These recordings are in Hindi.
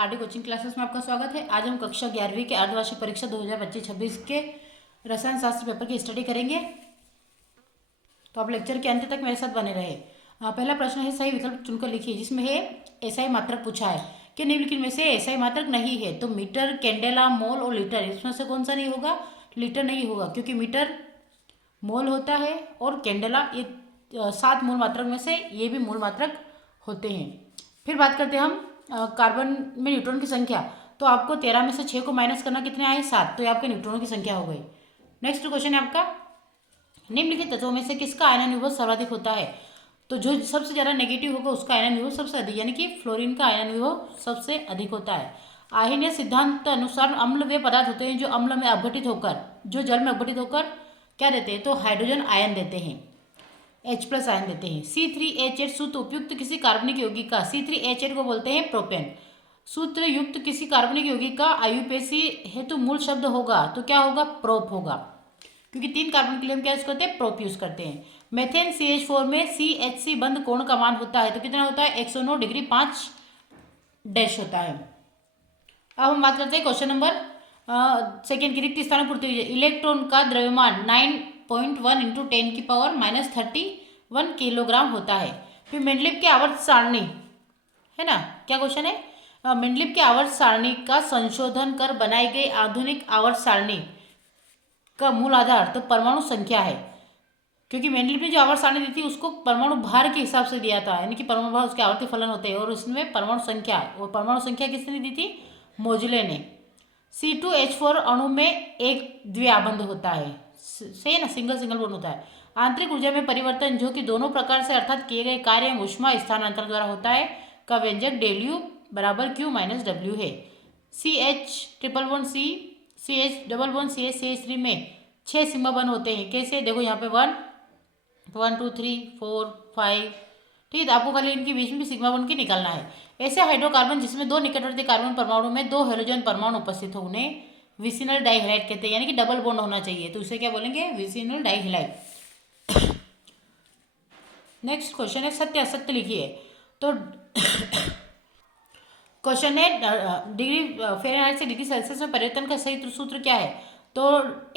आरडी कोचिंग क्लासेस में आपका स्वागत है। आज हम कक्षा 11वीं के अर्धवार्षिक परीक्षा 2025-26 के रसायन शास्त्र पेपर की स्टडी करेंगे, तो आप लेक्चर के अंत तक मेरे साथ बने रहे। पहला प्रश्न है, सही विकल्प चुनकर लिखिए, जिसमें है एसआई मात्रक पूछा है कि निम्नलिखित में से एसआई मात्रक नहीं है। तो मीटर, कैंडेला, मोल और लीटर, इसमें से कौन सा नहीं होगा? लीटर नहीं होगा, क्योंकि मीटर मोल होता है और कैंडेला ये 7 मूल मात्रक में से ये भी मूल मात्रक होते हैं। फिर बात करते हैं हम कार्बन में न्यूट्रॉन की संख्या। तो आपको 13 में से 6 को माइनस करना, कितने आए? 7। तो ये आपके न्यूट्रॉनों की संख्या हो गई। नेक्स्ट क्वेश्चन है आपका, निम्नलिखित तत्वों में से किसका आयनन विभव सर्वाधिक होता है? तो जो सबसे ज़्यादा नेगेटिव होगा उसका आयनन विभव सबसे अधिक, यानी कि फ्लोरीन का आयनन विभव सबसे अधिक होता है। आहिनीय सिद्धांत अनुसार अम्ल वे पदार्थ होते हैं जो अम्ल में अपघटित होकर, जो जल में अपघटित होकर क्या देते हैं? तो हाइड्रोजन आयन देते हैं, H+ आयन देते हैं। C3H8 सूत्र उपयुक्त किसी कार्बनिक यौगिक का, C3H8 को बोलते हैं प्रोपेन। सूत्र युक्त किसी कार्बनिक यौगिक का आयुपेशी हेतु मूल शब्द होगा, तो क्या होगा? प्रोप होगा, क्योंकि 3 कार्बन के लिए हम क्या यूज करते हैं? प्रोप यूज करते हैं। मेथेन CH4 में CH बंद कोण का मान होता है, तो कितना होता है? 109 डिग्री 5 डैश होता है। अब हम बात करते हैं क्वेश्चन नंबर सेकेंड की, रिक्त स्थान पूर्ति हुई है। इलेक्ट्रॉन का द्रव्यमान 9.1 × 10⁻31 किलोग्राम होता है। फिर मेंडलीव की आवर्त सारणी है ना, क्या क्वेश्चन है? मेंडलीव की आवर्त सारणी का संशोधन कर बनाई गई आधुनिक आवर्त सारणी का मूल आधार तो परमाणु संख्या है, क्योंकि मेंडलीव ने जो आवर्त सारणी दी थी उसको परमाणु भार के हिसाब से दिया था, यानी कि परमाणु भार उसके आवर्ती फलन होते हैं, और उसमें परमाणु संख्या, और परमाणु संख्या किसने दी थी? मोजले ने। C2H4 अणु में एक द्विआबंध होता है, सही है ना, सिंगल सिंगल बॉन्ड होता है। आंतरिक ऊर्जा में परिवर्तन जो कि दोनों प्रकार से अर्थात किए गए कार्य एवं ऊष्मा स्थानांतरण द्वारा होता है का व्यंजक डेल्यू बराबर Q - W है। CH++C CH++CH3 में 6 सिग्मा बंध होते हैं। कैसे? देखो यहाँ पे 1 2 3 4 5, ठीक है। तो आपको खाली इनके बीच में भी सिग्मा बंध के निकालना है। ऐसे हाइड्रोकार्बन जिसमें 2 निकटवर्ती कार्बन परमाणु में 2 हेलोजन परमाणु उपस्थित हो उन्हें विसिनल डाइहैलाइड कहते हैं, यानी कि डबल बॉन्ड होना चाहिए, तो इसे क्या बोलेंगे? विसिनल डाइहैलाइड। नेक्स्ट क्वेश्चन है, सत्य असत्य लिखिए। तो क्वेश्चन है, डिग्री फ़ारेनहाइट से डिग्री सेल्सियस में परिवर्तन का सही सूत्र क्या है? तो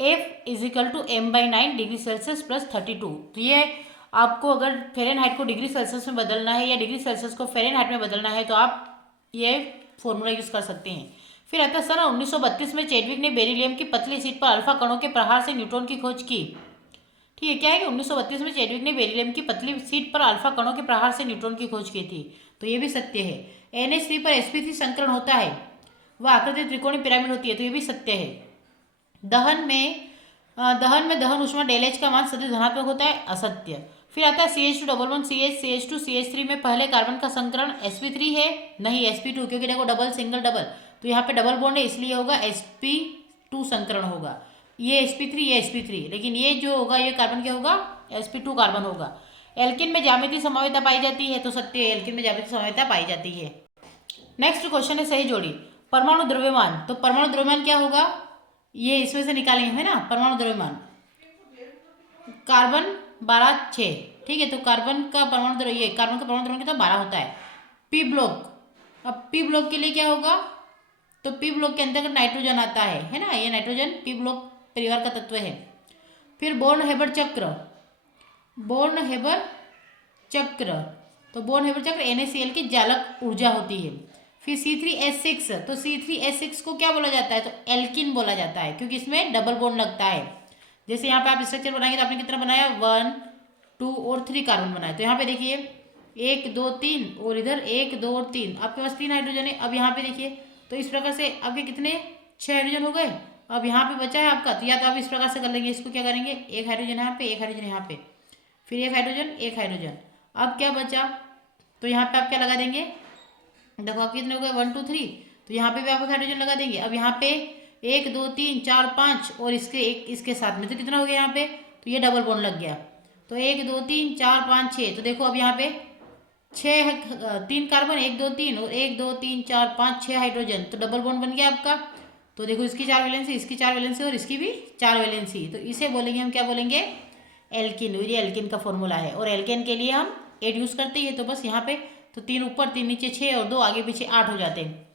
F = m/9 डिग्री सेल्सियस + 32। तो ये आपको अगर फ़ारेनहाइट को डिग्री सेल्सियस में बदलना है या डिग्री सेल्सियस को फ़ारेनहाइट में बदलना है तो आप ये फॉर्मूला यूज़ कर सकते हैं। फिर आता है सन 1932 में चैडविक ने बेरिलियम की पतली शीट पर अल्फा कणों के प्रहार से न्यूट्रॉन की खोज की। ठीक है, क्या है कि 1932 में चैडविक ने बेरिलियम की पतली शीट पर अल्फा कणों के प्रहार से न्यूट्रॉन की खोज की थी, तो ये भी सत्य है। NH3 पर sp3 संकरण होता है, वह आकृति त्रिकोणीय पिरामिड होती है, तो ये भी सत्य है। दहन में दहन ऊष्मा ΔH का मान सदैव धनात्मक होता है, असत्य। फिर आता है CH2 CH2 CH3 में पहले कार्बन का संकरण sp3 है, नहीं sp2, क्योंकि देखो डबल सिंगल डबल, तो यहाँ पे डबल बॉन्ड है इसलिए होगा sp2 संकरण होगा। ये sp3 ये sp3, लेकिन ये जो होगा ये कार्बन क्या होगा? sp2 कार्बन होगा। एल्किन में ज्यामितीय समवेता पाई जाती है, तो सत्य है, एल्किन में ज्यामितीय समवेता पाई जाती है। नेक्स्ट क्वेश्चन है, सही जोड़ी। परमाणु द्रव्यमान, तो परमाणु द्रव्यमान क्या होगा? ये इसमें से निकालेंगे, है ना, परमाणु द्रव्यमान। कार्बन 12 6, ठीक है, तो कार्बन का परमाणु द्रव्य, ये कार्बन का परमाणु द्रव्यमान कितना? 12 होता है। पी ब्लॉक, अब पी ब्लॉक के लिए क्या होगा? तो पी ब्लॉक के अंतर्गत नाइट्रोजन आता है ना, ये नाइट्रोजन पी ब्लॉक परिवार का तत्व है। फिर बोर्न-हेबर चक्र, तो बोर्न-हेबर चक्र NaCl की जालक ऊर्जा होती है। फिर C3H6, तो C3H6 को क्या बोला जाता है? तो एल्किन बोला जाता है, क्योंकि इसमें डबल बॉन्ड लगता है। जैसे यहाँ पे आप स्ट्रक्चर बनाएंगे तो आपने कितना बनाया? 1 2 और 3 कार्बन बनाया, तो यहाँ पे देखिए 1 2 3 और इधर 1 2 और 3, आपके पास 3 हाइड्रोजन है। अब यहाँ पे देखिए, तो इस प्रकार से आपके कितने? 6 हाइड्रोजन हो गए। अब यहाँ पे बचा है आपका, तो या तो आप इस प्रकार से कर लेंगे, इसको क्या करेंगे? एक हाइड्रोजन यहाँ पे, एक हाइड्रोजन यहाँ पे, फिर एक हाइड्रोजन। अब क्या बचा? तो यहाँ पे आप क्या लगा देंगे? देखो आप कितने हो गए? 1 2 3, तो यहाँ पे भी आप एक हाइड्रोजन लगा देंगे। अब यहाँ पे 1 2 3 4 5 और इसके एक इसके साथ में, तो कितना हो गया यहाँ पे? तो ये डबल बॉन्ड लग गया, तो 1 2 3 4 5 6, तो देखो अब यहाँ पे 3 कार्बन, 1 2 3 और 1 2 3 4 5 6 हाइड्रोजन, तो डबल बॉन्ड बन गया आपका। तो देखो इसकी 4 वैलेंसी, इसकी 4 वैलेंसी और इसकी भी 4 वैलेंसी, तो इसे बोलेंगे हम, क्या बोलेंगे? एल्किन। ये एल्किन का फॉर्मूला है, और एल्किन के लिए हम 8 यूज़ करते हैं, तो बस यहाँ पे तो 3 ऊपर 3 नीचे 6 और 2 आगे पीछे 8 हो जाते हैं।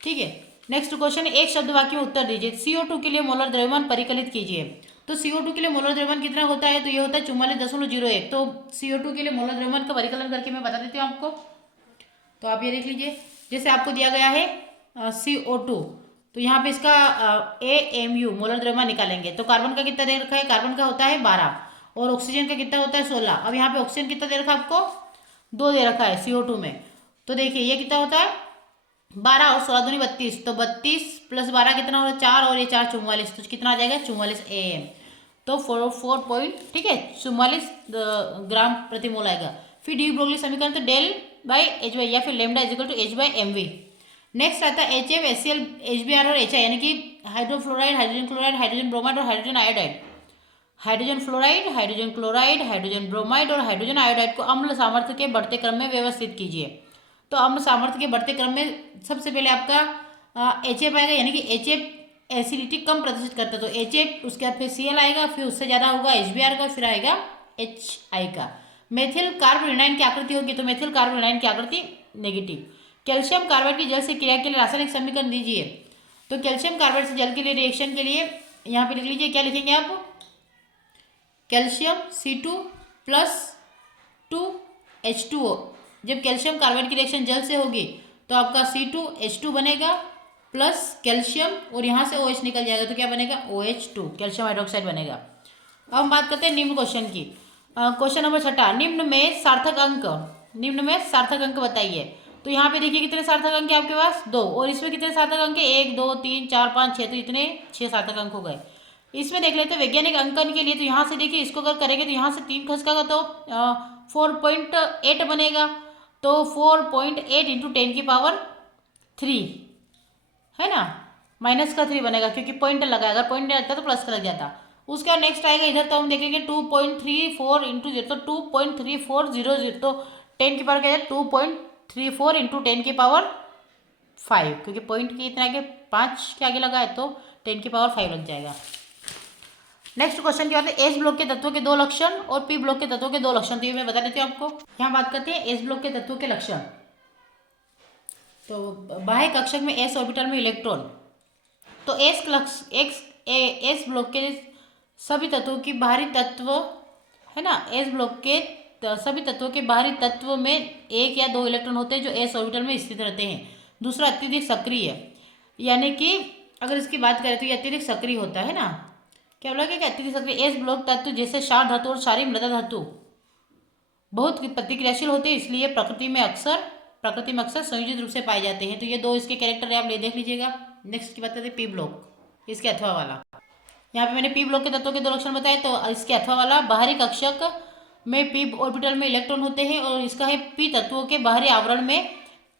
ठीक है। नेक्स्ट क्वेश्चन, एक शब्द वाक्य में उत्तर दीजिए। CO2 के लिए मोलर द्रव्यमान परिकलित कीजिए। तो CO2 के लिए मोलर द्रव्यमान कितना होता है, तो ये होता है 44.01। तो CO2 के लिए मोलर द्रव्यमान का परिकलन करके मैं बता देती हूँ आपको। तो आप ये देख लीजिए, जैसे आपको दिया गया है CO2, तो यहाँ पे इसका AMU मोलर द्रव्यमान निकालेंगे। तो कार्बन का कितना दे रखा है, कार्बन का होता है 12 और ऑक्सीजन का कितना होता है 16। अब यहाँ पे ऑक्सीजन कितना दे रखा है आपको, 2 दे रखा है CO2 में। तो देखिए ये कितना होता है 12 और 16 दूनी 32, तो 32 प्लस 12 कितना हो रहा है 4 और ये 4 44, तो कितना आ जाएगा 44 AM। तो 4 पॉइंट, ठीक है, 44 ग्राम प्रति मोल आएगा। फिर डी ब्रोगली समीकरण, तो डेल बाई एच बाई या फिर lambda is equal to H by M V. Next आता है HF HCl HBr और HI, यानी कि hydrofluoride, hydrogen chloride, hydrogen bromide और hydrogen iodide. Hydrogen fluoride, hydrogen chloride, hydrogen bromide और हाइड्रोजन आयोडाइड को अम्ल सामर्थ्य के बढ़ते क्रम में व्यवस्थित कीजिए। तो अम्ल सामर्थ्य के बढ़ते क्रम में सबसे पहले आपका HF आएगा, यानी कि HF एसिडिटी कम प्रदर्शित करता है, तो HF, उसके बाद फिर Cl आएगा, फिर उससे ज़्यादा होगा HBr का, फिर आएगा HI का। मेथिल कार्बोनिनाइन की आकृति होगी, तो मेथिल कार्बोनिनाइन की आकृति नेगेटिव। कैल्शियम कार्बाइड की जल से क्रिया के लिए रासायनिक समीकरण दीजिए। तो कैल्शियम कार्बाइड से जल के लिए रिएक्शन के लिए यहाँ पे लिख लीजिए, क्या लिखेंगे आप, कैल्शियम C2 प्लस 2H2O। जब कैल्शियम कार्बाइड की रिएक्शन जल से होगी तो आपका C2H2 बनेगा प्लस कैल्शियम और यहाँ से OH निकल जाएगा, तो क्या बनेगा OH2, कैल्शियम हाइड्रोक्साइड बनेगा। अब हम बात करते हैं निम्न क्वेश्चन की। क्वेश्चन नंबर 6, निम्न में सार्थक अंक बताइए। तो यहाँ पे देखिए कितने सार्थक अंक है आपके पास, 2, और इसमें कितने सार्थक अंक है, 1 2 3 4 5 6, तो इतने 6 सार्थक अंक हो गए। इसमें देख लेते हैं वैज्ञानिक अंकन के लिए। तो यहाँ से देखिए, इसको अगर करेंगे तो यहाँ से 3 खसका तो 4.8 बनेगा। तो 4.8 इंटू 10⁻³ है ना, माइनस का 3 बनेगा क्योंकि पॉइंट लगा, अगर पॉइंट नहीं लगता तो प्लस का लग जाता। उसके बाद नेक्स्ट आएगा इधर, तो हम देखेंगे 2.34 इंटू 0, तो 2.3400, तो 10 की पावर क्या है 2.34 इंटू 10⁵, क्योंकि पॉइंट के इतना आगे 5 के आगे लगा है तो 10⁵ लग जाएगा। नेक्स्ट क्वेश्चन क्या होता है, एस ब्लॉक के तत्वों के 2 लक्षण और पी ब्लॉक के तत्वों के 2 लक्षण। तो ये मैं बता देती हूँ आपको। यहाँ बात करते हैं एस ब्लॉक के तत्वों के लक्षण। तो बाह्य कक्षक में एस ऑर्बिटल में इलेक्ट्रॉन, तो एस ब्लॉक के सभी तत्वों की बाहरी तत्व है ना, एस ब्लॉक के सभी तत्वों के बाहरी तत्व में 1 या 2 इलेक्ट्रॉन होते हैं जो एस ऑर्बिटल में स्थित रहते हैं। दूसरा अत्यधिक सक्रिय है, यानी कि अगर इसकी बात करें तो ये अत्यधिक सक्रिय होता है ना। क्या बोला कि अत्यधिक सक्रिय एस ब्लॉक तत्व जैसे क्षार धातु और क्षारीय मृदा धातु बहुत प्रतिक्रियाशील होते हैं, इसलिए प्रकृति में अक्सर संयोजित रूप से पाए जाते हैं। तो ये 2 इसके कैरेक्टर है, आप ले देख लीजिएगा। नेक्स्ट की बात करते हैं पी ब्लॉक, इसके अथवा वाला। यहाँ पे मैंने पी ब्लॉक के तत्वों के 2 लक्षण बताए। तो इसके अथवा वाला, बाहरी कक्षक में पी ऑर्बिटल में इलेक्ट्रॉन होते हैं, और इसका है पी तत्वों के बाहरी आवरण में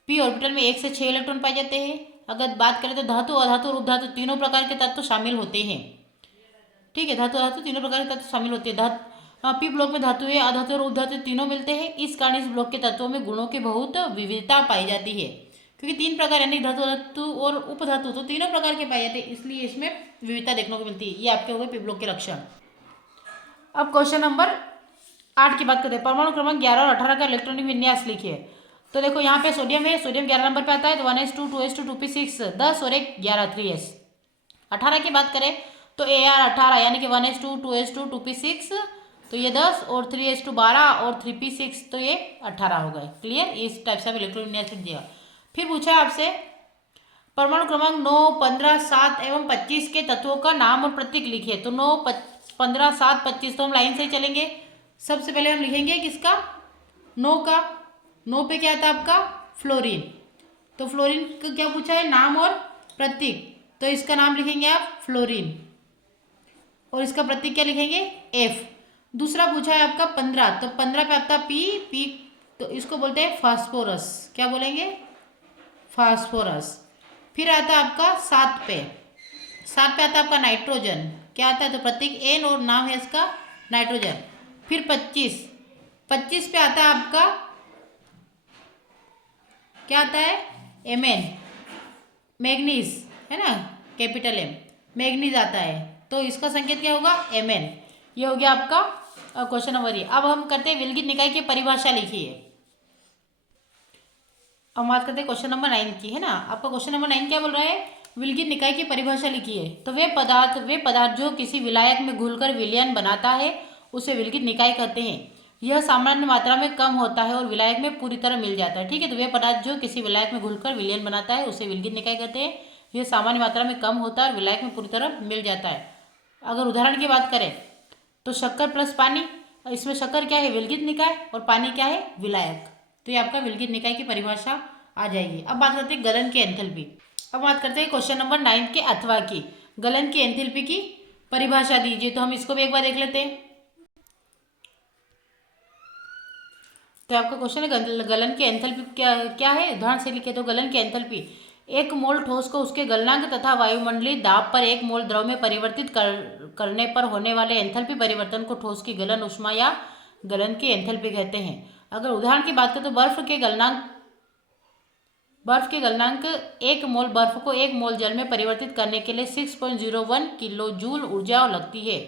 पी ऑर्बिटल में 1 से 6 इलेक्ट्रॉन पाए जाते हैं। अगर बात करें तो धातु, अधातु और उपधातु तीनों प्रकार के तत्व शामिल होते हैं। ठीक है, धातु तीनों प्रकार के तत्व शामिल होते हैं। पी ब्लॉक में धातुएं, अधातु और उपधातु तीनों मिलते हैं। इस कारण इस ब्लॉक के तत्वों में गुणों की बहुत विविधता पाई जाती है, क्योंकि 3 प्रकार यानी धातु और उपधातु तो तीनों प्रकार के पाए जाते हैं, इसलिए इसमें विविधता देखने को मिलती है। ये आपके हो गए पी ब्लॉक के लक्षण। अब क्वेश्चन नंबर 8 की बात करते हैं। परमाणु क्रमांक 11 और 18 का इलेक्ट्रॉनिक विन्यास लिखिए। तो देखो यहाँ पे सोडियम है, सोडियम 11 नंबर पे आता है, तो 1s2 2s2 2p6 10 और 1 11 3s। 18 की बात करें तो AR 18 यानी कि 1s2 2s2 2p6, तो ये 10 और 3s2 12 और 3p6, तो ये 18 हो गए। क्लियर, इस टाइप से आप इलेक्ट्रॉनिक विन्यास लिख दिया। फिर पूछा है आपसे परमाणु क्रमांक 9 15 7 एवं 25 के तत्वों का नाम और प्रतीक लिखिए। तो 9 15 7 25, तो हम लाइन से ही चलेंगे। सबसे पहले हम लिखेंगे किसका, 9 का। 9 पे क्या आता है आपका फ्लोरीन, तो फ्लोरीन का क्या पूछा है नाम और प्रतीक, तो इसका नाम लिखेंगे आप फ्लोरीन और इसका प्रतीक क्या लिखेंगे F। दूसरा पूछा है आपका 15, तो 15 पे आता पी, तो इसको बोलते हैं फास्फोरस। क्या बोलेंगे, फास्फोरस। फिर आता है आपका 7 पे आता है आपका नाइट्रोजन। क्या आता है, तो प्रतीक N और नाम है इसका नाइट्रोजन। फिर 25 पे आता है आपका क्या आता है Mn, मैग्नीज है ना, कैपिटल M, मैग्नीज आता है, तो इसका संकेत क्या होगा Mn। ये हो गया आपका क्वेश्चन नंबर। अब हम करते हैं विलगित निकाय की परिभाषा लिखिए। अब बात करते हैं क्वेश्चन नंबर 9 की, है ना। आपका क्वेश्चन नंबर 9 क्या बोल रहा है, विलगित निकाय की परिभाषा लिखिए। तो वे पदार्थ जो किसी विलायक में घुलकर विलयन बनाता है उसे विलगित निकाय कहते हैं। यह सामान्य मात्रा में कम होता है और विलायक में पूरी तरह मिल जाता है। ठीक है, तो वे पदार्थ जो किसी विलायक में घुलकर विलयन बनाता है उसे विलगित निकाय कहते हैं। यह सामान्य मात्रा में कम होता है और विलायक में पूरी तरह मिल जाता है। अगर उदाहरण की बात करें तो शक्कर प्लस पानी, इसमें शक्कर क्या है, विलगित निकाय, और पानी क्या है, विलायक। तो ये आपका विलगित निकाय की परिभाषा आ जाएगी। अब बात करते हैं गलन की एंथैल्पी। अब बात करते हैं क्वेश्चन नंबर 9 के अथवा की, गलन की एंथैल्पी की परिभाषा दीजिए। तो हम इसको भी एक बार देख लेते हैं। तो आपका क्वेश्चन है गलन की एंथैल्पी क्या क्या है, उदाहरण से लिखे। तो गलन की एंथैल्पी, एक मोल ठोस को उसके गलनांक तथा वायुमंडलीय दाब पर एक मोल द्रव में परिवर्तित करने पर होने वाले एंथैल्पी परिवर्तन को ठोस की गलन उष्मा या गलन की एंथैल्पी कहते हैं। अगर उदाहरण की बात करें तो बर्फ के गलनांक एक मोल बर्फ को एक मोल जल में परिवर्तित करने के लिए 6.01 किलो जूल ऊर्जा लगती है।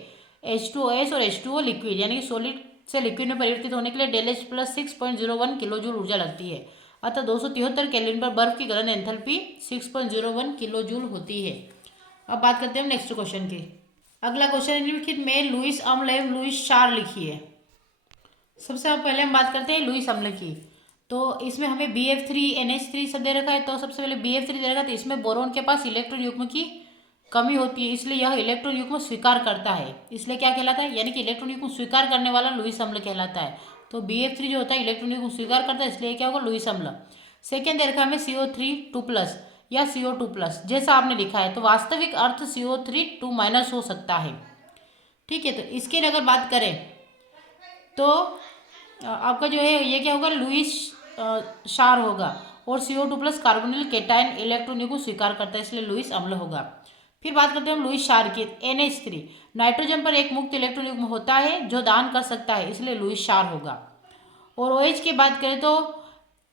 H2OS और H2O लिक्विड यानी कि सॉलिड से लिक्विड में परिवर्तित होने के लिए ΔH प्लस 6.01 किलो जूल ऊर्जा लगती है। अतः 273 केल्विन पर बर्फ की गलन एंथैल्पी 6.01 किलो जूल होती है। अब बात करते हैं हम नेक्स्ट क्वेश्चन की। अगला क्वेश्चन है, निम्नलिखित में लुईस अम्ल एवं लुईस क्षार लिखिए। सबसे पहले हम बात करते हैं लुईस अम्ल की। तो इसमें हमें BF3NH3 सब दे रखा है। तो सबसे पहले BF3 दे रखा है, तो इसमें बोरोन के पास इलेक्ट्रॉन युग्म की कमी होती है, इसलिए यह इलेक्ट्रॉन युग्म स्वीकार करता है, इसलिए क्या कहलाता है, यानी कि इलेक्ट्रॉन युग्म स्वीकार करने वाला लुईस अम्ल कहलाता है। तो BF3 जो होता है इलेक्ट्रॉन युग्म स्वीकार करता है, इसलिए क्या होगा, लुईस अम्ल। सेकेंड दे रखा है हमें CO3 2+ या CO2+, जैसा आपने लिखा है। तो वास्तविक अर्थ CO3 2- हो सकता है। ठीक है, तो इसके लिए अगर बात करें तो आपका जो है ये क्या होगा, लुईस क्षार होगा। और CO2+ कार्बोनिल केटायन इलेक्ट्रॉन युग्म स्वीकार करता है, इसलिए लुईस अम्ल होगा। फिर बात करते हैं हम लुईस क्षार की। NH3 नाइट्रोजन पर एक मुक्त इलेक्ट्रॉन युग्म होता है जो दान कर सकता है, इसलिए लुईस क्षार होगा। और OH की बात करें तो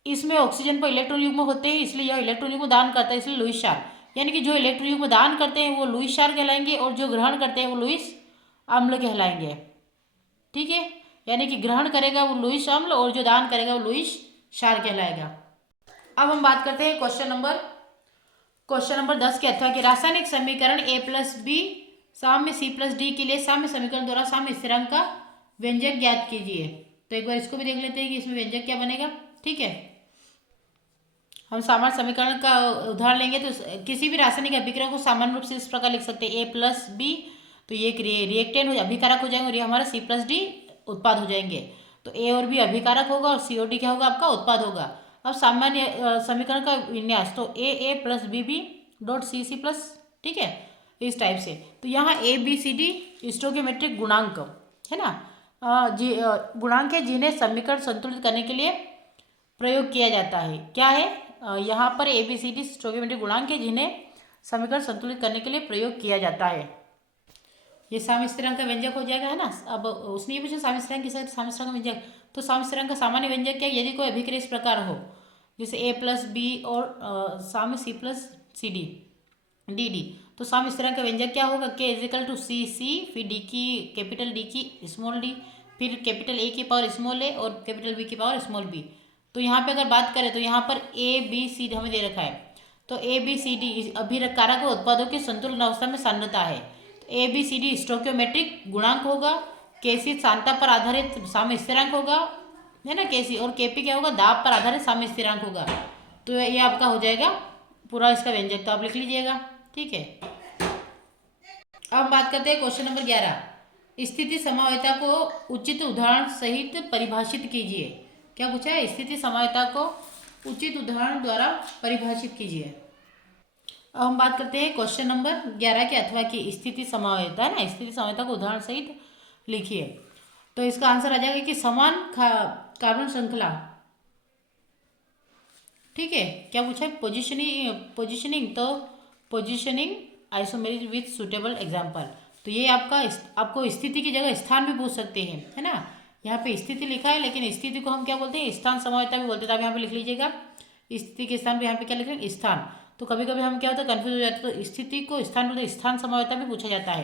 इसमें ऑक्सीजन पर इलेक्ट्रॉन युग्म होते हैं, इसलिए यह इलेक्ट्रॉन युग्म दान करता है, इसलिए लुईस क्षार। यानी कि जो इलेक्ट्रॉन युग्म दान करते हैं वो लुईस क्षार कहलाएंगे और जो ग्रहण करते हैं वो लुईस अम्ल कहलाएंगे। ठीक है, यानी कि ग्रहण करेगा वो लुईस अम्ल और जो दान करेगा वो लुईस क्षार कहलाएगा। अब हम बात करते हैं क्वेश्चन नंबर 10 के अथवा के रासायनिक समीकरण A+B साम्य C+D के लिए साम्य समीकरण द्वारा साम्य स्थिरांक का व्यंजक ज्ञात कीजिए। तो एक बार इसको भी देख लेते हैं कि इसमें व्यंजक क्या बनेगा। ठीक है, हम सामान्य समीकरण का उदाहरण लेंगे। तो किसी भी रासायनिक अभिक्रिया को सामान्य रूप से इस प्रकार लिख सकते हैं, A+B, तो ये रिएक्टेंट हो अभिकारक हो जाएंगे और ये हमारा C+D उत्पाद हो जाएंगे। तो A और B अभिकारक होगा और C और D क्या होगा, आपका उत्पाद होगा। अब सामान्य समीकरण का विन्यास, तो A plus BB dot C plus, ठीक है, इस टाइप से। तो यहाँ ABCD स्टोइकियोमेट्रिक गुणांक है ना, गुणांक है जिन्हें समीकरण संतुलित करने के लिए प्रयोग किया जाता है। क्या है, यहाँ पर ABCD स्टोइकियोमेट्रिक गुणांक है जिन्हें समीकरण संतुलित करने के लिए प्रयोग किया जाता है। ये साम्य स्थिरांक का व्यंजक हो जाएगा, है ना। अब उसने ये पूछा साम्य स्थिरांक किस, साम्य स्थिरांक का व्यंजक, तो साम्य स्थिरांक का सामान्य व्यंजक क्या है, यदि कोई अभिक्रिया इस प्रकार हो, जैसे A+B और साम्य C+CD DD, तो साम्य स्थिरांक का व्यंजक क्या होगा, K = CC, फिर D की कैपिटल D की स्मॉल d, फिर कैपिटल A की पावर स्मॉल a और कैपिटल B की पावर स्मॉल b। तो यहाँ पे अगर बात करें तो यहाँ पर ABCD हमें दे रखा है। तो ABCD अभिकारक व उत्पादों की संतुलन अवस्था में सांद्रता है। ABCD स्टोइकियोमेट्रिक गुणांक होगा। KC सांद्रता पर आधारित साम्य स्थिरांक होगा, है ना, KC, और KP क्या होगा, दाब पर आधारित साम्य स्थिरांक होगा। तो ये आपका हो जाएगा पूरा इसका व्यंजक, तो आप लिख लीजिएगा। ठीक है, अब बात करते हैं क्वेश्चन नंबर 11, स्थिति समवायता को उचित उदाहरण सहित परिभाषित कीजिए। क्या पूछा है, स्थिति समवायता को उचित उदाहरण द्वारा परिभाषित कीजिए। अब हम बात करते हैं क्वेश्चन नंबर 11 के अथवा की स्थिति समवायता, है ना, स्थिति समवायता को उदाहरण सहित लिखिए। तो इसका आंसर आ जाएगा कि समान कार्बन श्रृंखला। ठीक है, क्या पूछा है, पोजिशनिंग, तो positioning isomeric with suitable example. तो ये आपको स्थिति की जगह स्थान भी पूछ सकते हैं, है ना। यहाँ पे स्थिति लिखा है लेकिन स्थिति को हम क्या बोलते हैं, स्थान समवायता भी बोलते हैं। तो आप यहाँ पे लिख लीजिएगा स्थिति के स्थान पे यहाँ पे क्या लिख रहे हैं, स्थान। तो कभी कभी हम क्या होता है, कन्फ्यूज हो जाते हैं। तो स्थिति को स्थान बोलते, स्थान समवायता भी पूछा जाता है।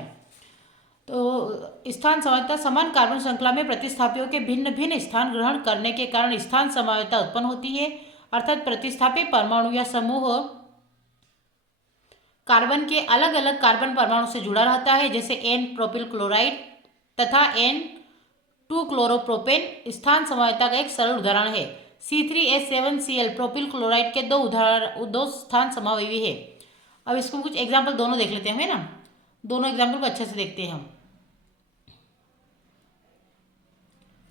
तो स्थान समवायता, समान कार्बन श्रृंखला में प्रतिस्थापियों के भिन्न भिन्न स्थान ग्रहण करने के कारण स्थान समवायता उत्पन्न होती है। अर्थात प्रतिस्थापित परमाणु या समूह कार्बन के अलग अलग कार्बन परमाणु से जुड़ा रहता है, जैसे एन प्रोपिल क्लोराइड तथा N2 क्लोरोप्रोपेन स्थान समवायता का एक सरल उदाहरण है। C3H7Cl प्रोपिल क्लोराइड के दो स्थान समावयवी है। अब इसको कुछ एग्जाम्पल दोनों देख लेते हैं, है ना। दोनों एग्जाम्पल को अच्छे से देखते हैं हम।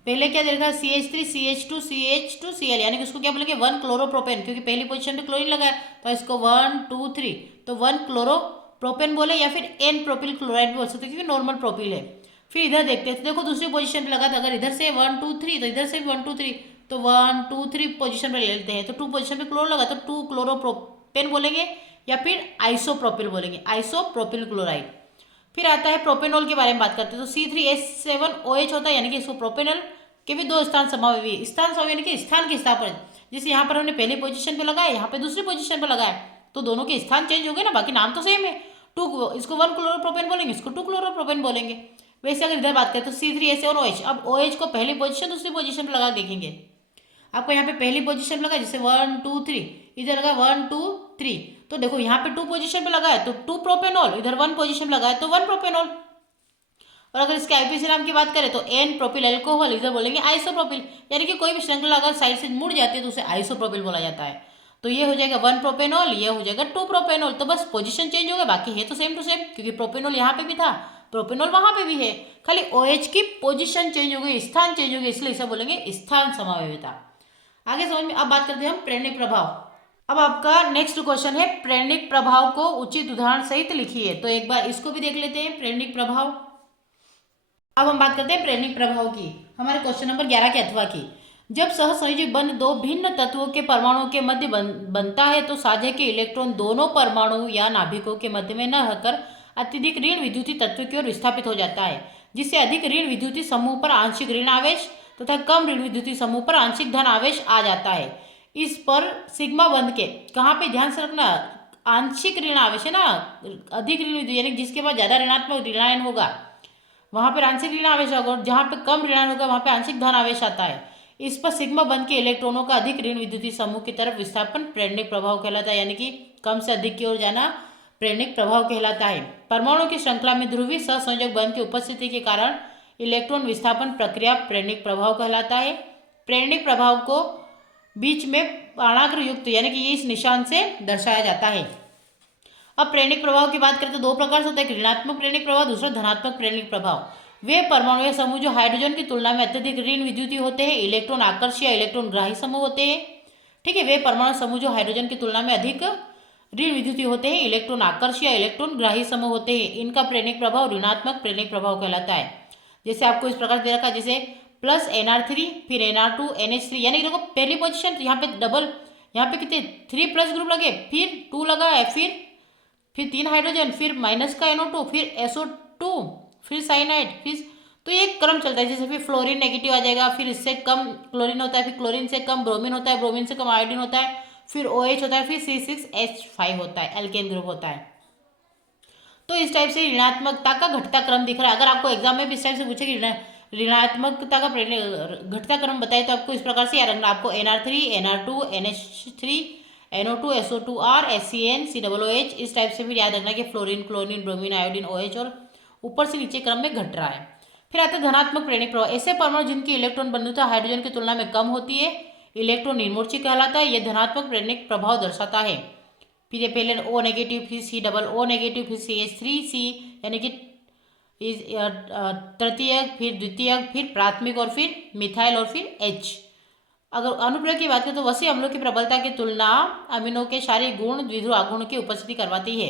पहले क्या देखा, CH3 CH2 CH2 Cl, यानी कि उसको क्या बोलेंगे 1 क्लोरोप्रोपेन, क्योंकि पहली पोजीशन पे क्लोरीन लगा है तो इसको 1 2 3, तो 1 क्लोरोप्रोपेन बोले या फिर N प्रोपिल क्लोराइड भी बोल सकते हैं, क्योंकि नॉर्मल प्रोपिल है। फिर इधर देखते हैं, तो देखो दूसरी पोजीशन पे लगा था, अगर इधर से 1 2 3 तो इधर से भी 1 2 3, तो 1 2 3 पोजीशन पे ले लेते हैं, तो 2 पोजीशन पे क्लोर लगा तो 2 क्लोरोप्रोपेन बोलेंगे या फिर आइसोप्रोपिल बोलेंगे, आइसोप्रोपिल क्लोराइड। फिर आता है प्रोपेनॉल के बारे में बात करते हैं, तो C3H7OH होता है, यानी कि इसको प्रोपेनॉल के भी दो स्थान समावयवी, स्थान समावयवी यानी कि स्थान के स्थान पर, जैसे यहाँ पर हमने पहली पोजीशन पे लगाया, यहाँ पे दूसरी पोजीशन पे लगाया, तो दोनों के स्थान चेंज हो गए ना, बाकी नाम तो सेम है। इसको 1 क्लोरोप्रोपेन बोलेंगे, इसको 2 क्लोरोप्रोपेन बोलेंगे। वैसे अगर इधर बात करें तो C3H7OH, अब OH को पहली पोजीशन दूसरी पोजीशन पे लगा देखेंगे, आपको यहाँ पे पहली पोजीशन पे लगा, जैसे 1 2 3, इधर लगा 1 2 3, तो देखो यहाँ पे 2 पोजीशन पे लगा है तो 2 प्रोपेनॉल, इधर 1 पोजीशन पे लगा है तो 1 प्रोपेनॉल। और अगर इसके आईपीसी नाम की बात करें तो N प्रोपिल अल्कोहल, इधर बोलेंगे आइसोप्रोपिल, यानी कि कोई भी श्रृंखला अगर साइड से मुड़ जाती है तो उसे आइसोप्रोपिल बोला जाता है। तो ये हो जाएगा 1 प्रोपेनॉल, ये हो जाएगा 2 प्रोपेनॉल, तो बस पोजीशन चेंज हो गया, बाकी है तो सेम टू सेम, क्योंकि प्रोपेनॉल यहाँ पे भी था, प्रोपेनॉल वहां पे भी है, खाली OH की पोजीशन चेंज हो गई, स्थान चेंज हो गई, इसलिए इसे बोलेंगे स्थान समावयविता। आगे समझ में। अब बात करते हैं हम प्रेरणिक प्रभाव। अब आपका नेक्स्ट क्वेश्चन है, प्रेरणिक प्रभाव को उचित उदाहरण सहित लिखिए, तो एक बार इसको भी देख लेते हैं, प्रेरणिक प्रभाव। अब हम बात करते हैं प्रेरणिक प्रभाव की, हमारे क्वेश्चन नंबर 11 के अथवा की। जब सहसंयोजी बंध दो भिन्न तत्वों के परमाणुओं के मध्य बनता है तो साझे के इलेक्ट्रॉन दोनों परमाणु या नाभिकों के मध्य में न रहकर अत्यधिक ऋण विद्युतीय तत्व की ओर विस्थापित हो जाता है, जिससे अधिक ऋण विद्युतीय समूह पर आंशिक ऋण आवेश तथा कम ऋण विद्युतीय समूह पर आंशिक धन आवेश आ जाता है। इस पर सिग्मा बंध के कहाँ पे ध्यान से रखना, आंशिक ऋण आवेश है ना, अधिक ऋण यानी जिसके पास ज्यादा ऋणात्मक ऋणायन होगा वहां पर आंशिक ऋण आवेश होगा, और जहां पे कम ऋणायन होगा वहां पे आंशिक धन आवेश आता है। इस पर सिग्मा बंध के इलेक्ट्रॉनों का अधिक ऋण विद्युतीय समूह की तरफ विस्थापन प्रेरणिक प्रभाव कहलाता है, यानी कि कम से अधिक की ओर जाना प्रेरणिक प्रभाव कहलाता है। परमाणु की श्रृंखला में ध्रुवीय सहसंयोजक बंध की उपस्थिति के कारण इलेक्ट्रॉन विस्थापन प्रक्रिया प्रेरणिक प्रभाव कहलाता है। प्रेरणिक प्रभाव को बीच में बाणाग्र युक्त यानी कि इस निशान से दर्शाया जाता है। अब प्रेरणिक प्रभाव की बात करें तो दो प्रकार से होता है, एक ऋणात्मक प्रेरणिक प्रभाव, दूसरा धनात्मक प्रेरणिक प्रभाव। वे परमाणु या समूह जो हाइड्रोजन की तुलना में अत्यधिक ऋण विद्युतीय होते हैं, इलेक्ट्रॉन आकर्षी या इलेक्ट्रॉन ग्राही समूह होते हैं। ठीक है, वे परमाणु समूह जो हाइड्रोजन की तुलना में अधिक ऋण विद्युतीय होते हैं, इलेक्ट्रॉन आकर्षी या इलेक्ट्रॉन ग्राही समूह होते हैं, इनका प्रेरणिक प्रभाव ऋणात्मक प्रेरणिक प्रभाव कहलाता है। जैसे आपको इस प्रकार दे रखा है, जैसे प्लस NR3 फिर NR2 NH3, यानी देखो पहली पोजिशन यहाँ पे डबल, यहाँ पे कितने 3 प्लस ग्रुप लगे, फिर 2 लगा है, फिर 3 हाइड्रोजन, फिर माइनस का NO2, फिर SO2, फिर साइनाइड, फिर तो ये क्रम चलता है। जैसे फिर फ्लोरीन नेगेटिव आ जाएगा, फिर इससे कम क्लोरीन होता है, फिर क्लोरीन से कम ब्रोमीन होता है, ब्रोमीन से कम आयोडीन होता है, फिर OH होता है, फिर C6H5 होता है, एल्केन ग्रुप होता है। तो इस टाइप से ऋणात्मकता का घटता क्रम दिख रहा है। अगर आपको एग्जाम में भी इस टाइप से पूछे कि ऋणात्मकता का घटता क्रम बताए तो आपको इस प्रकार से याद रखना, आपको NR3 NR2 NH3 NO2 SO2R SCN COOH इस टाइप से फिर याद रखना कि fluorine chlorine bromine iodine OH और ऊपर से नीचे क्रम में घट रहा है। फिर आता है धनात्मक प्रेरणिक प्रभाव। ऐसे परमाणु जिनकी इलेक्ट्रॉन बंधुता हाइड्रोजन की तुलना में कम होती है, इलेक्ट्रॉन निर्मूर्छी कहलाता है, यह धनात्मक प्रेरणिक प्रभाव दर्शाता है। फिर ये पहले O नेगेटिव, फिर COO नेगेटिव, फिर CH3C यानी कि तृतीयक, फिर द्वितीयक, फिर प्राथमिक और फिर मिथाइल और फिर H। अगर अनुप्रयोग की बात करें तो वसी अम्लों की प्रबलता की तुलना अमीनों के शारीरिक गुण द्विध्रुव आगुण की उपस्थिति करवाती है।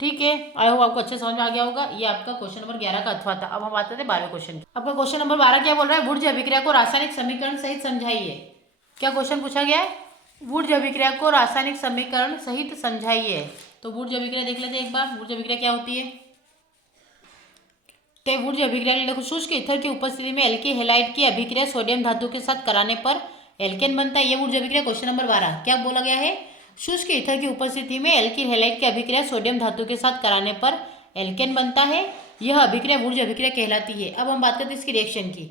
ठीक है, आई होप आपको अच्छे समझ में आ गया होगा। ये आपका क्वेश्चन नंबर 11 का अथवा था। अब हम आते थे 12वें क्वेश्चन। आपका क्वेश्चन नंबर 12 क्या बोल रहा है, वुर्ज अभिक्रिया को रासायनिक समीकरण सहित समझाइए। क्या क्वेश्चन पूछा गया है, वुर्ज अभिक्रिया को रासायनिक समीकरण सहित समझाइए। तो वुर्ज अभिक्रिया देख लेते हैं एक बार, वुर्ज अभिक्रिया क्या होती है। तो वुर्ज अभिक्रिया देखो, शुष्क ईथर की उपस्थिति में एल्की हैलाइड की अभिक्रिया सोडियम धातु के साथ कराने पर एल्केन बनता है। ये वुर्ज अभिक्रिया क्वेश्चन नंबर 12 क्या बोला गया है, शुष्क ईथर की उपस्थिति में एल्किल हैलाइड की अभिक्रिया सोडियम धातु के साथ कराने पर एल्केन बनता है। यह अभिक्रिया वुर्ज अभिक्रिया कहलाती है। अब हम बात करते हैं इसकी रिएक्शन की।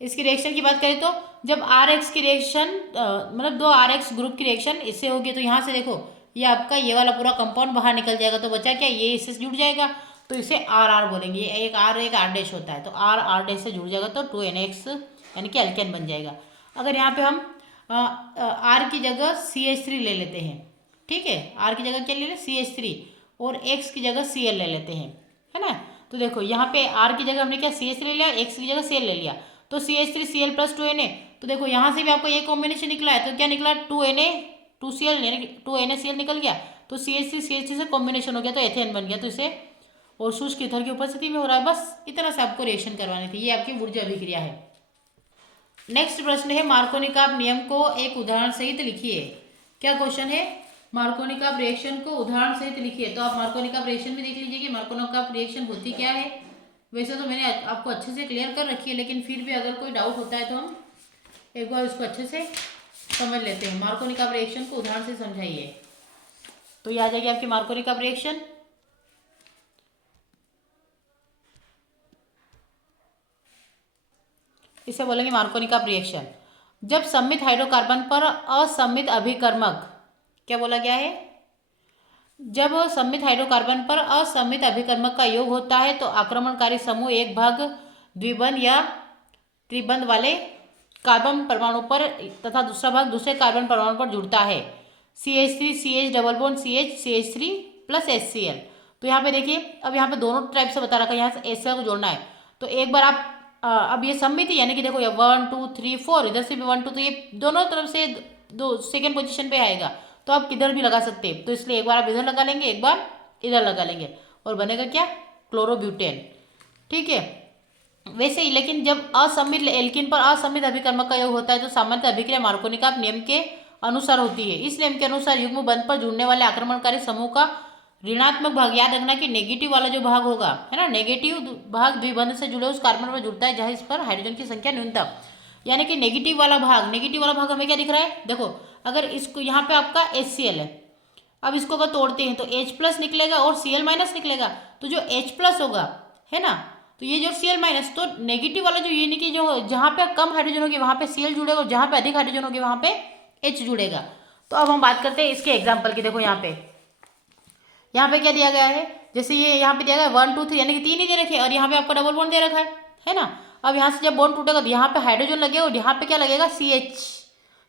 इसकी रिएक्शन की बात करें तो जब आर एक्स की रिएक्शन मतलब दो आर एक्स ग्रुप की रिएक्शन इससे होगी तो यहाँ से देखो ये आपका ये वाला पूरा कंपाउंड बाहर निकल जाएगा, तो बचा क्या, ये इससे जुड़ जाएगा तो इसे आर आर बोलेंगे। एक आर डैश होता है तो आर आर डैश से जुड़ जाएगा तो 2NX यानी कि एल्केन बन जाएगा। अगर यहाँ पे हम आर की जगह CH3 ले लेते हैं, ठीक है, आर की जगह क्या ले लें CH3 और एक्स की जगह Cl ले लेते हैं, है ना। तो देखो यहाँ पे आर की जगह हमने क्या CH3 ले लिया, एक्स की जगह Cl ले लिया तो CH3Cl प्लस 2Na। तो देखो यहाँ से भी आपको ये कॉम्बिनेशन निकला है तो क्या निकला 2Na 2Cl यानी कि 2NaCl निकल गया तो CH3 से कॉम्बिनेशन हो गया तो एथेन बन गया। तो इसे और शुष्क ईथर की उपस्थिति में हो रहा है। बस इतना से आपको रिएक्शन करवानी थी। ये आपकी ऊर्जा अभिक्रिया है। नेक्स्ट प्रश्न है मार्कोनिक नियम को एक उदाहरण सहित लिखिए। क्या क्वेश्चन है, मार्कोनिक रिएक्शन को उदाहरण सहित लिखिए। तो आप मार्कोनिक रिएक्शन भी देख लीजिए कि मार्कोनिक रिएक्शन होती क्या है। वैसे तो मैंने आपको अच्छे से क्लियर कर रखी है, लेकिन फिर भी अगर कोई डाउट होता है तो हम एक बार उसको अच्छे से समझ लेते हैं। मार्कोनिक रिएक्शन को उदाहरण से समझाइए। तो ये आ जाएगी आपकी मार्कोनिक रिएक्शन। इसे बोलेंगे मार्कोनिक रिएक्शन। जब सममित हाइड्रोकार्बन पर असममित अभिकर्मक, क्या बोला गया है, जब सममित हाइड्रोकार्बन पर असममित अभिकर्मक का योग होता है तो आक्रमणकारी समूह एक भाग द्विबंध या त्रिबंध वाले कार्बन परमाणु पर तथा दूसरा भाग दूसरे कार्बन परमाणु पर जुड़ता है। CH3 CH double bond CH CH3 plus HCl। तो यहाँ पे देखिए अब यहाँ पे दोनों टाइप से बता रखा है, यहाँ से HCl को जोड़ना है। तो एक बार आप अब ये सममित यानी कि देखो ये 1 2 3 4 इधर से भी 1 2, तो ये दोनों तरफ से दो सेकेंड पोजीशन पे आएगा तो आप किधर भी लगा सकते हैं। तो इसलिए एक बार आप इधर लगा लेंगे, एक बार इधर लगा लेंगे और बनेगा क्या, क्लोरोब्यूटेन, ठीक है। वैसे ही लेकिन जब असममित एल्कीन पर असममित अभिकर्मक का योग होता है तो सामान्य अभिक्रिया मार्कोनिक नियम के अनुसार होती है। इस नियम के अनुसार युग्म बंध पर जुड़ने वाले आक्रमणकारी समूह का ऋणात्मक भाग, याद रखना कि नेगेटिव वाला जो भाग होगा है ना, नेगेटिव भाग द्विबंध से जुड़े उस कार्बन पर जुड़ता है जहां इस पर हाइड्रोजन की संख्या न्यूनतम, यानी कि नेगेटिव वाला भाग हमें क्या दिख रहा है, देखो अगर इसको यहाँ पे आपका HCl है, अब इसको अगर तोड़ते हैं तो H प्लस निकलेगा और Cl माइनस निकलेगा। तो जो H प्लस होगा है ना, तो ये जो Cl माइनस, तो नेगेटिव वाला जो यानी कि जो जहाँ पे कम हाइड्रोजन होगी वहाँ पे Cl जुड़ेगा और जहाँ पे अधिक हाइड्रोजन होगी वहाँ पे H जुड़ेगा। तो अब हम बात करते हैं इसके एग्जाम्पल की। देखो यहाँ पे क्या दिया गया है, जैसे ये यहाँ पे दिया गया 1 2 3 यानी कि 3 ही दे रखे और यहाँ पे आपको डबल बॉन्ड दे रखा है ना। अब यहाँ से जब बॉन्ड टूटेगा तो यहाँ पे हाइड्रोजन लगेगा और यहाँ पे क्या लगेगा,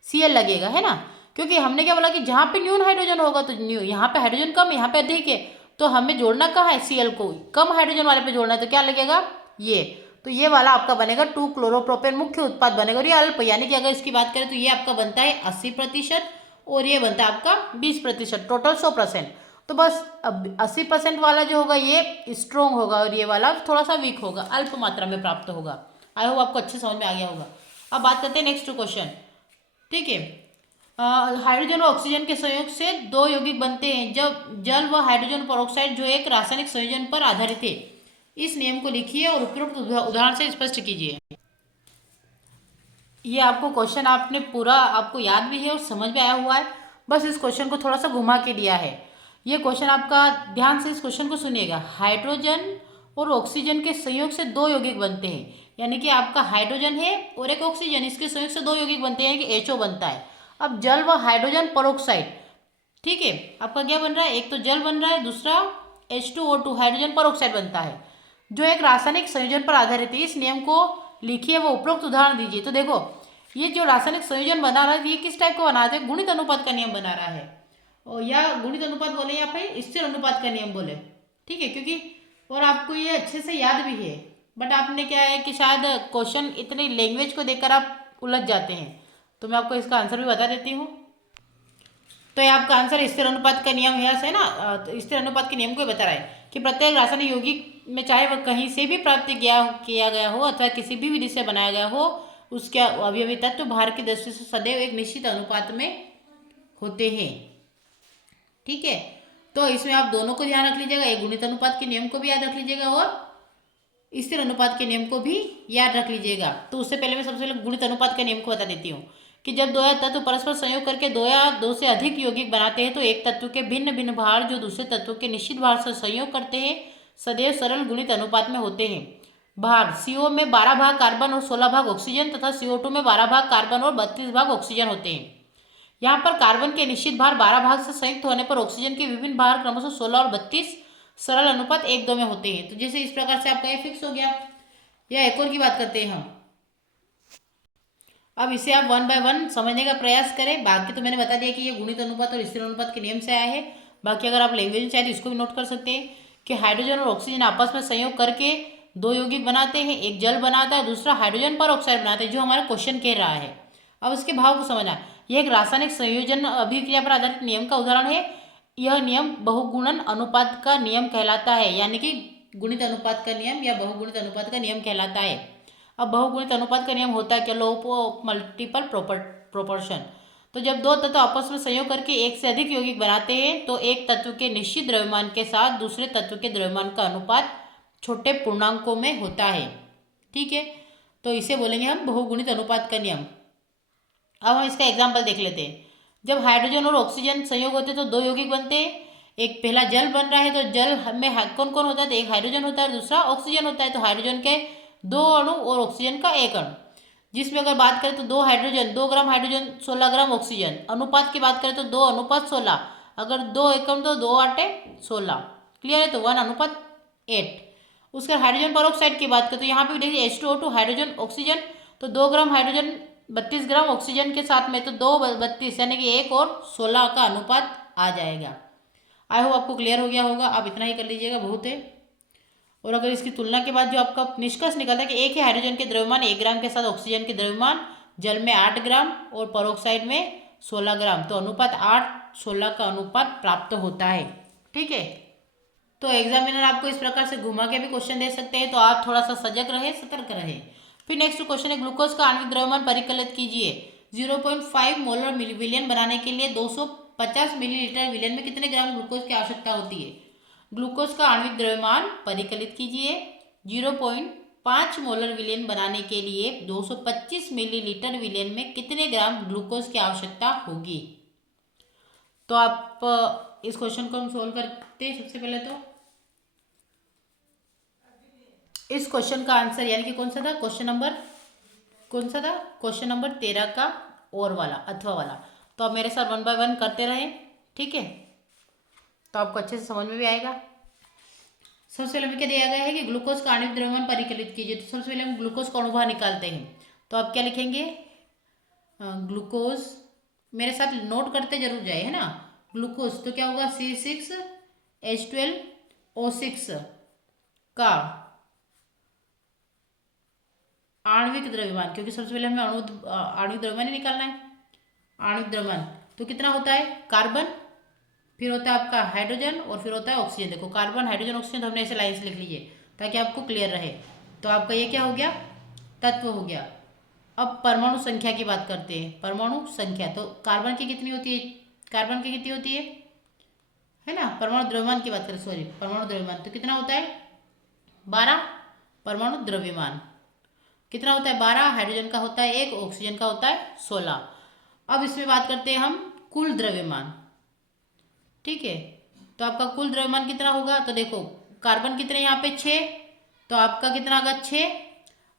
Cl लगेगा, है ना। क्योंकि हमने क्या बोला कि जहाँ पे न्यून हाइड्रोजन होगा तो न्यू, यहाँ पे हाइड्रोजन कम, यहाँ पे अधिक है, तो हमें जोड़ना कहाँ है, Cl को कम हाइड्रोजन वाले पे जोड़ना है। तो क्या लगेगा ये, तो ये वाला आपका बनेगा 2 क्लोरोप्रोपेन मुख्य उत्पाद बनेगा। और ये अल्प यानी कि अगर इसकी बात करें तो ये आपका बनता है 80% और ये बनता है आपका 20%, टोटल 100%। तो बस अब 80% वाला जो होगा ये स्ट्रोंग होगा और ये वाला थोड़ा सा वीक होगा, अल्प मात्रा में प्राप्त होगा। आई होप आपको अच्छे समझ में आ गया होगा। अब बात करते हैं नेक्स्ट क्वेश्चन, ठीक है। हाइड्रोजन व ऑक्सीजन के संयोग से दो यौगिक बनते हैं जब जल व हाइड्रोजन पेरोक्साइड जो एक रासायनिक संयोजन पर आधारित है। इस नियम को लिखिए और उपयुक्त उदाहरण से स्पष्ट कीजिए। ये आपको क्वेश्चन आपने पूरा आपको याद भी है और समझ में आया हुआ है, बस इस क्वेश्चन को थोड़ा सा घुमा के दिया है। ये क्वेश्चन आपका ध्यान से इस क्वेश्चन को सुनिएगा। हाइड्रोजन और ऑक्सीजन के संयोग से दो यौगिक बनते हैं, यानी कि आपका हाइड्रोजन है और एक ऑक्सीजन, इसके संयोग से दो यौगिक बनते हैं, यानी कि HO बनता है। अब जल व हाइड्रोजन पेरोक्साइड, ठीक है, आपका क्या बन रहा है, एक तो जल बन रहा है, दूसरा H2O2 हाइड्रोजन पेरोक्साइड बनता है जो एक रासायनिक संयोजन पर आधारित है। इस नियम को लिखिए व उपरोक्त उदाहरण दीजिए। तो देखो ये जो रासायनिक संयोजन बना रहा है ये किस टाइप का बना रहा है, गुणित अनुपात का नियम बना रहा है, और या गुणित अनुपात बोले या फिर स्थिर अनुपात का नियम बोले, ठीक है। क्योंकि और आपको ये अच्छे से याद भी है, बट आपने क्या है कि शायद क्वेश्चन इतनी लैंग्वेज को देखकर आप उलझ जाते हैं, तो मैं आपको इसका आंसर भी बता देती हूँ। तो ये आपका आंसर स्थिर अनुपात का नियम यहाँ से ना, तो स्थिर अनुपात के नियम को बता रहा है कि प्रत्येक रासायनिक यौगिक में चाहे वह कहीं से भी प्राप्त किया गया हो अथवा किसी भी विधि से बनाया गया हो, उसके अवयवी तत्व भार की दृष्टि से सदैव एक निश्चित अनुपात में होते हैं, ठीक है। तो इसमें आप दोनों को ध्यान रख लीजिएगा, एक गुणित अनुपात के नियम को भी याद रख लीजिएगा और स्थिर अनुपात के नियम को भी याद रख लीजिएगा। तो उससे पहले मैं सबसे पहले गुणित अनुपात के नियम को बता देती हूँ कि जब दो या तत्व परस्पर संयोग करके दो या दो से अधिक यौगिक बनाते हैं तो एक तत्व के भिन्न भिन्न भार जो दूसरे तत्व के निश्चित भार से संयोग करते हैं सदैव सरल गुणित अनुपात में होते हैं। भाग CO में 12 भाग कार्बन और 16 भाग ऑक्सीजन तथा CO2 में 12 भाग कार्बन और 32 भाग ऑक्सीजन होते हैं। यहाँ पर कार्बन के निश्चित भार 12 भाग से संयुक्त होने पर ऑक्सीजन के विभिन्न भार क्रमशः 16 और 32 सरल अनुपात 1:2 में होते हैं। तो जैसे इस प्रकार से आपका ये फिक्स हो गया। या एक और की बात करते हैं हम। अब इसे आप 1 बाय 1 समझने का प्रयास करें। बाकी तो मैंने बता दिया कि ये गुणित अनुपात और स्थिर अनुपात के नियम से आया है। बाकी अगर आप लैंग्वेज में चाहे तो इसको भी नोट कर सकते हैं कि हाइड्रोजन और ऑक्सीजन आपस में संयोग करके दो यौगिक बनाते हैं। एक जल बनाता है, दूसरा हाइड्रोजन पर ऑक्साइड बनाता है, जो हमारा क्वेश्चन कह रहा है। अब उसके भाव को समझना। यह एक रासायनिक संयोजन अभिक्रिया पर आधारित नियम का उदाहरण है। यह नियम बहुगुणन अनुपात का नियम कहलाता है, यानी कि गुणित अनुपात का नियम या बहुगुणित अनुपात का नियम कहलाता है। अब बहुगुणित अनुपात का नियम होता है क्या? Law of multiple proportion. तो जब दो तत्व आपस में संयोग करके एक से अधिक यौगिक बनाते हैं तो एक तत्व के निश्चित द्रव्यमान के साथ दूसरे तत्व के द्रव्यमान का अनुपात छोटे पूर्णांकों में होता है। ठीक है, तो इसे बोलेंगे हम बहुगुणित अनुपात का नियम। अब हम इसका एग्जाम्पल देख लेते हैं। जब हाइड्रोजन और ऑक्सीजन संयोग होते हैं तो दो यौगिक बनते हैं। एक पहला जल बन रहा है, तो जल में कौन कौन होता है? तो एक हाइड्रोजन होता है, दूसरा ऑक्सीजन होता है। तो हाइड्रोजन के 2 अणु और ऑक्सीजन का 1 अणु, जिसमें अगर बात करें तो 2 hydrogen 2 gram hydrogen 16 gram oxygen. अनुपात की बात करें तो 2 अनुपात 16, अगर 2 एकम तो 2 8 16। क्लियर है? तो 1 अनुपात 8। उसके हाइड्रोजन पर की बात करें तो यहाँ पे भी देखिए H2O2 हाइड्रोजन ऑक्सीजन, तो 2 ग्राम हाइड्रोजन 32 ग्राम ऑक्सीजन के साथ में, तो 2 32 यानी कि 1 और 16 का अनुपात आ जाएगा। आई होप आपको क्लियर हो गया होगा। आप इतना ही कर लीजिएगा, बहुत है। और अगर इसकी तुलना के बाद जो आपका निष्कर्ष निकलता है कि एक ही हाइड्रोजन के द्रव्यमान 1 ग्राम के साथ ऑक्सीजन के द्रव्यमान जल में 8 ग्राम और परोक्साइड में 16 ग्राम, तो अनुपात 8:16 का अनुपात प्राप्त होता है। ठीक है, तो एग्जामिनर आपको इस प्रकार से घुमा के भी क्वेश्चन दे सकते हैं, तो आप थोड़ा सा सजग रहे, सतर्क रहे। फिर नेक्स्ट क्वेश्चन है, ग्लूकोज का आणविक द्रव्यमान परिकलित कीजिए। 0.5 मोलर विलयन बनाने के लिए 250 मिलीलीटर विलयन में कितने ग्राम ग्लूकोज की आवश्यकता होती है? ग्लूकोज का आणविक द्रव्यमान परिकलित कीजिए। 0.5 मोलर विलयन बनाने के लिए 225 मिलीलीटर विलयन में कितने ग्राम ग्लूकोज की आवश्यकता होगी? तो आप इस क्वेश्चन को हम सोल्व करते हैं। सबसे पहले तो इस क्वेश्चन का आंसर यानी कि कौन सा था? क्वेश्चन नंबर 13 का और वाला, अथवा वाला। तो आप मेरे साथ 1 बाय 1 करते रहे। ठीक है, तो आपको अच्छे से समझ में भी आएगा। सबसे पहले क्या दिया गया है कि ग्लूकोज का आणविक द्रव्यमान परिकलित कीजिए। तो सबसे पहले हम ग्लूकोज का अणुभार निकालते हैं। तो आप क्या लिखेंगे? ग्लूकोज, मेरे साथ नोट करते जरूर जाए, है ना। ग्लूकोज तो क्या होगा? C6H12O6 का आणविक द्रव्यमान, क्योंकि सबसे पहले हमें आणविक द्रव्यमान ही निकालना है। आणविक द्रव्यमान तो कितना होता है? कार्बन, फिर होता है आपका हाइड्रोजन और फिर होता है ऑक्सीजन। देखो कार्बन हाइड्रोजन ऑक्सीजन, तो हमने ऐसे लाइन से लिख लीजिए ताकि आपको क्लियर रहे। तो आपका ये क्या हो गया? तत्व हो गया। अब परमाणु संख्या की बात करते हैं। परमाणु संख्या तो कार्बन की कितनी होती है? कार्बन की कितनी होती है ना। परमाणु द्रव्यमान की बात करें, सॉरी, परमाणु द्रव्यमान तो कितना होता है? 12। परमाणु द्रव्यमान कितना होता है? 12। हाइड्रोजन का होता है 1, ऑक्सीजन का होता है 16। अब इसमें बात करते हैं हम कुल द्रव्यमान। ठीक है, तो आपका कुल द्रव्यमान कितना होगा? तो देखो कार्बन कितने यहाँ पे 6, तो आपका कितना होगा? 6।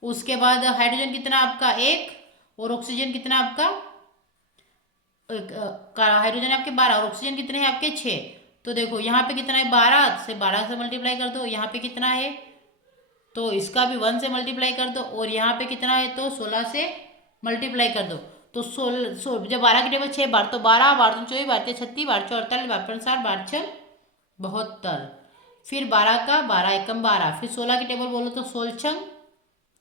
उसके बाद हाइड्रोजन कितना आपका? 1, और ऑक्सीजन कितना आपका? हाइड्रोजन आपके 12 और ऑक्सीजन कितने हैं आपके? 6। तो देखो यहाँ पे कितना है? 12 से मल्टीप्लाई कर दो। यहाँ पे कितना है? तो इसका भी 1 से मल्टीप्लाई कर दो, और यहाँ पे कितना है? तो 16 से मल्टीप्लाई कर दो। तो 16 जब 12 की टेबल 6 बार, तो 12 12 24 12 36 12 48 12 60 12 6 72, फिर 12 का 12 एकम 12, फिर 16 की टेबल बोलो तो 16 छंग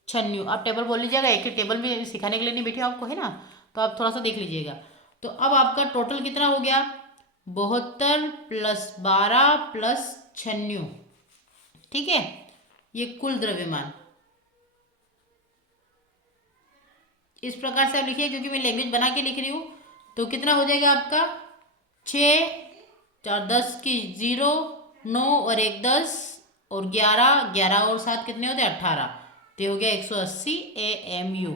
96। आप टेबल बोल लीजिएगा, एक ही टेबल में सिखाने के लिए नहीं बैठी आपको, है ना। तो आप थोड़ा सा देख लीजिएगा। तो अब आपका टोटल कितना हो गया? 72 + 12 + 96। ठीक है, ये कुल द्रव्यमान इस प्रकार से आप लिखिए, क्योंकि मैं लैंग्वेज बना के लिख रही हूँ। तो कितना हो जाएगा आपका? 6 4 10 की 0 9 और 1 10 और 11 11 और 7 कितने होते हैं? 18। तो हो गया 180 AMU।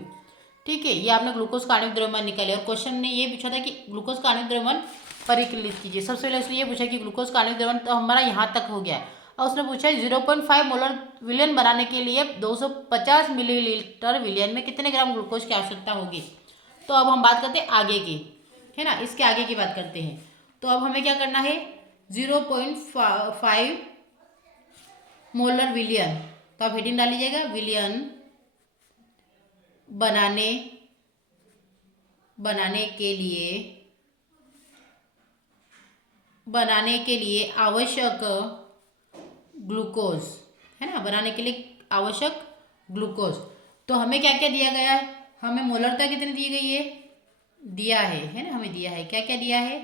ठीक है, ये आपने ग्लूकोज का आणविक द्रव्यमान निकाले। और क्वेश्चन ने ये पूछा था कि ग्लूकोज का आणविक द्रव्यमान परिकलित कीजिए। सबसे पहले उसने ये पूछा कि ग्लूकोज का आणविक द्रव्यमान तो हमारा यहाँ तक हो गया है, और उसने पूछा 0.5 मोलर विलियन बनाने के लिए 250 मिलीलीटर विलियन में कितने ग्राम ग्लूकोज की आवश्यकता होगी। तो अब हम बात करते हैं आगे की, है ना, इसके आगे की बात करते हैं। तो अब हमें क्या करना है, 0.5 मोलर विलियन, तो आप हेडिंग डाल लीजिएगा, विलियन बनाने के लिए आवश्यक ग्लूकोज, है ना, बनाने के लिए आवश्यक ग्लूकोज। तो हमें क्या क्या दिया गया है, हमें मोलरता कितनी दी गई है ना, हमें दिया है, क्या क्या दिया है,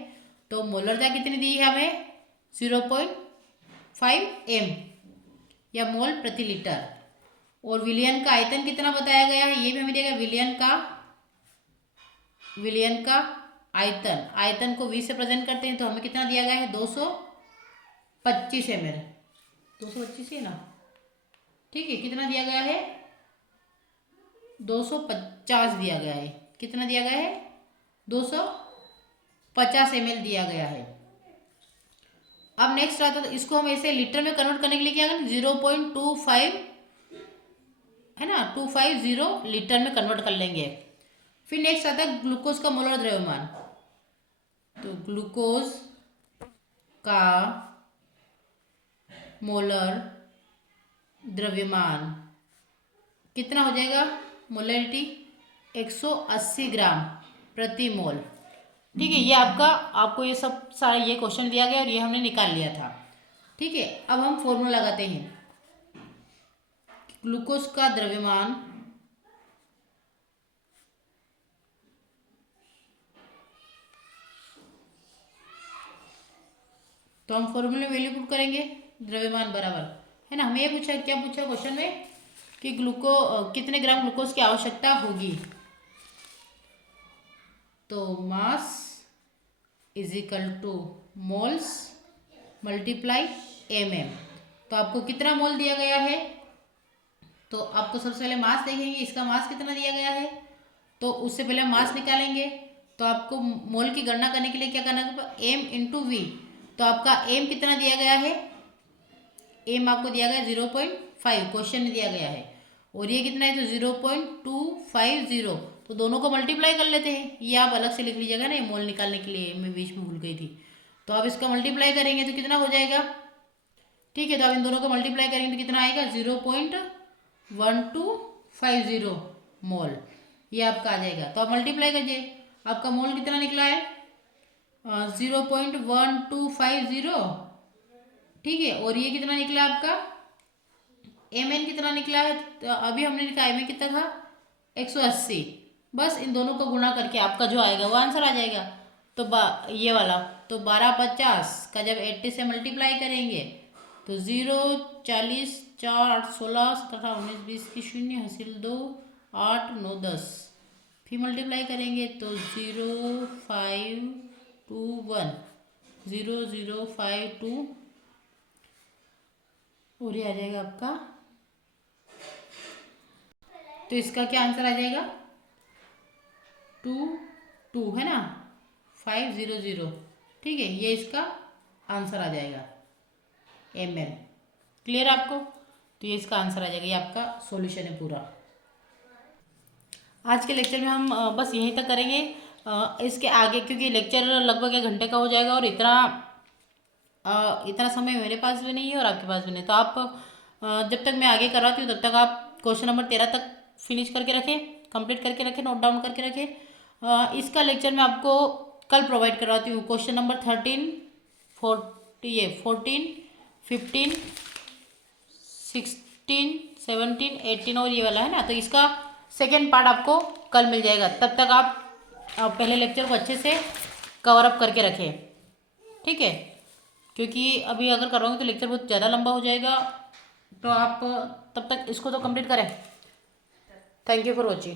तो मोलरता कितनी दी है हमें 0.5 m या मोल प्रति लीटर। और विलियन का आयतन कितना बताया गया है, ये भी हमें दिया गया, विलियन का आयतन को 20 से प्रेजेंट करते हैं, तो हमें कितना दिया गया है 225 ml, 225 है ना, ठीक है, कितना दिया गया है 250 दिया गया है, कितना दिया गया है 250 ml दिया गया है। अब नेक्स्ट आता है, तो इसको हम ऐसे लीटर में कन्वर्ट करने के लिए क्या करें, 0.25 है ना, 250 लीटर में कन्वर्ट कर लेंगे। फिर नेक्स्ट आता है ग्लूकोज का मोलर द्रव्यमान, तो ग्लूकोज का मोलर द्रव्यमान कितना हो जाएगा, मोलरिटी 180 ग्राम प्रति मोल, ठीक है। ये आपको ये सब सारा ये क्वेश्चन दिया गया और ये हमने निकाल लिया था, ठीक है। अब हम फॉर्मूला लगाते हैं, ग्लूकोज का द्रव्यमान तो हम फॉर्मूले में वैल्यू पुट करेंगे, द्रव्यमान बराबर, है ना, हमें ये पूछा, क्या पूछा क्वेश्चन में कि कितने ग्राम ग्लूकोज की आवश्यकता होगी, तो mass is equal two moles multiply mm। तो आपको कितना मोल दिया गया है, तो आपको सबसे पहले मास देखेंगे, इसका मास कितना दिया गया है, तो उससे पहले हम मास निकालेंगे। तो आपको मोल की गणना करने के लिए क्या करना है, m इंटू वी, तो आपका m कितना दिया गया है, m आपको दिया गया 0.5 क्वेश्चन में दिया गया है, और ये कितना है तो 0.250, तो दोनों को मल्टीप्लाई कर लेते हैं, ये आप अलग से लिख लीजिएगा ना, ये मोल निकालने के लिए मैं बीच में भूल गई थी। तो आप इसका मल्टीप्लाई करेंगे तो कितना हो जाएगा, ठीक है, तो आप इन दोनों को मल्टीप्लाई करेंगे तो कितना आएगा 0.1250 मोल, ये आपका आ जाएगा। तो आप मल्टीप्लाई कीजिए, आपका मोल कितना निकला है 0.1250, ठीक है, और ये कितना निकला आपका mn कितना निकला है, तो अभी हमने लिखा mn कितना था 180, बस इन दोनों को गुणा करके आपका जो आएगा वो आंसर आ जाएगा। तो ये वाला तो 1250 का जब 80 से मल्टीप्लाई करेंगे तो 0 40 4 8 16 17 19 20 की 0 हासिल 2 8 9 10, फिर मल्टीप्लाई करेंगे तो 0521 0052 और ये आ जाएगा आपका, तो इसका क्या आंसर आ जाएगा 22 है ना 500, ठीक है, ये इसका आंसर आ जाएगा ml। क्लियर आपको, तो ये इसका आंसर आ जाएगा, ये आपका सॉल्यूशन है पूरा। आज के लेक्चर में हम बस यहीं तक करेंगे, इसके आगे क्योंकि लेक्चर लगभग 1 घंटे का हो जाएगा और इतना समय मेरे पास भी नहीं है और आपके पास भी नहीं, तो आप जब तक मैं आगे करवाती हूँ तब तक आप क्वेश्चन नंबर 13 तक फिनिश करके रखें, कंप्लीट करके रखें, नोट डाउन करके रखें। इसका लेक्चर मैं आपको कल प्रोवाइड करवाती हूँ, क्वेश्चन नंबर 13 14 15 16 17 18 और ये वाला है ना, तो इसका सेकेंड पार्ट आपको कल मिल जाएगा। तब तक आप पहले लेक्चर को अच्छे से कवर अप करके रखें, ठीक है, क्योंकि अभी अगर करवाऊंगी तो लेक्चर बहुत ज़्यादा लंबा हो जाएगा, तो आप तब तक इसको तो कंप्लीट करें। Thank you for watching.